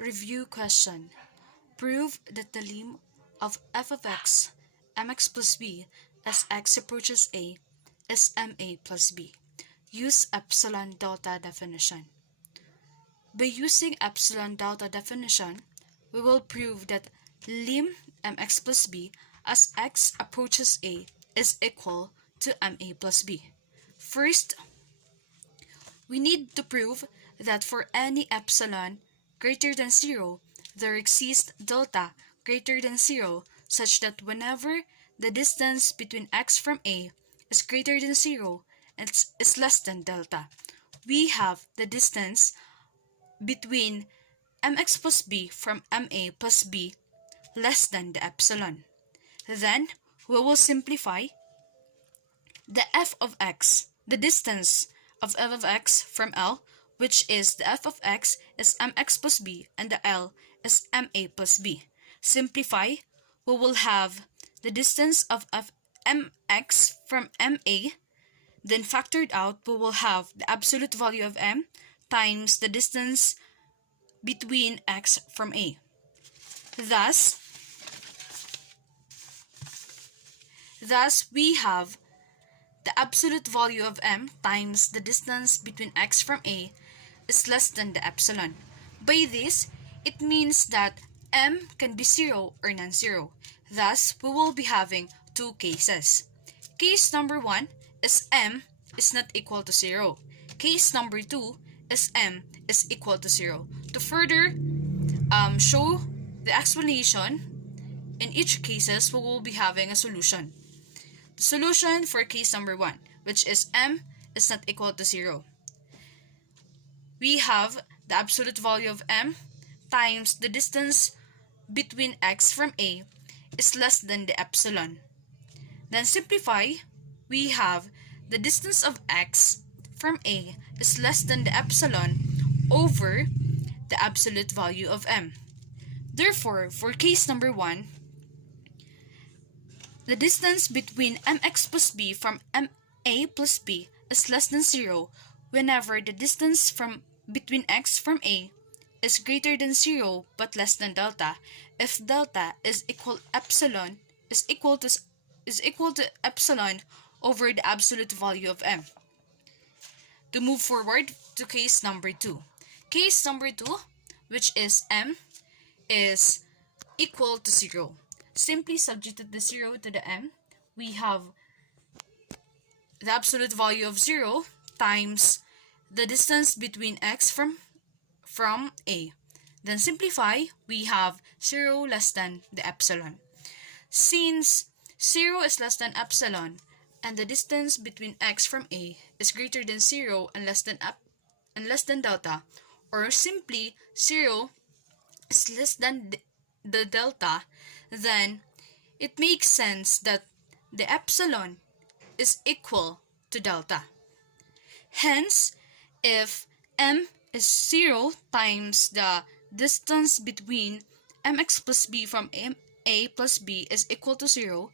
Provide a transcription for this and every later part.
Review question. Prove that the lim of f of x, mx plus b, as x approaches a, is ma plus b. Use epsilon delta definition. By using epsilon delta definition, we will prove that lim mx plus b as x approaches a is equal to ma plus b. First, we need to prove that for any epsilon greater than 0, there exists delta greater than 0 such that whenever the distance between x from a is greater than 0 and is less than delta, we have the distance between mx plus b from ma plus b less than the epsilon. Then, we will simplify the f of x, the distance of f of x from L, which is the f of x is mx plus b and the L is ma plus b. Simplify, we will have the distance of mx from ma, then factored out, we will have the absolute value of m times the distance between x from a. Thus, we have the absolute value of m times the distance between x from a is less than the epsilon. By this, it means that m can be 0 or non-zero. Thus, we will be having two cases. Case number 1 is m is not equal to 0. Case number 2 is m is equal to 0. To further show the explanation, in each cases, we will be having a solution. The solution for case number 1, which is m is not equal to 0. We have the absolute value of m times the distance between x from a is less than the epsilon. Then simplify, we have the distance of x from a is less than the epsilon over the absolute value of m. Therefore, for case number 1, the distance between mx plus b from ma plus b is less than 0 whenever the distance between x from a is greater than 0 but less than delta if delta is equal to epsilon over the absolute value of m. To move forward to case number 2. Case number 2, which is m is equal to 0. Simply substitute the 0 to the m. We have the absolute value of 0 times the distance between x from a. Then simplify, we have 0 less than the epsilon. Since 0 is less than epsilon and the distance between x from a is greater than 0 and less than delta, or simply 0 is less than the delta, then it makes sense that the epsilon is equal to delta. Hence, if m is 0 times the distance between mx plus b from a plus b is equal to 0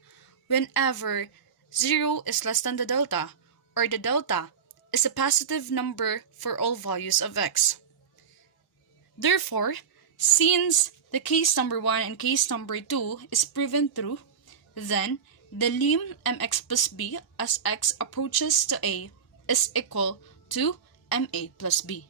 whenever 0 is less than the delta, or the delta is a positive number for all values of x. Therefore, since the case number 1 and case number 2 is proven true, then the lim mx plus b as x approaches to a is equal to ma plus b.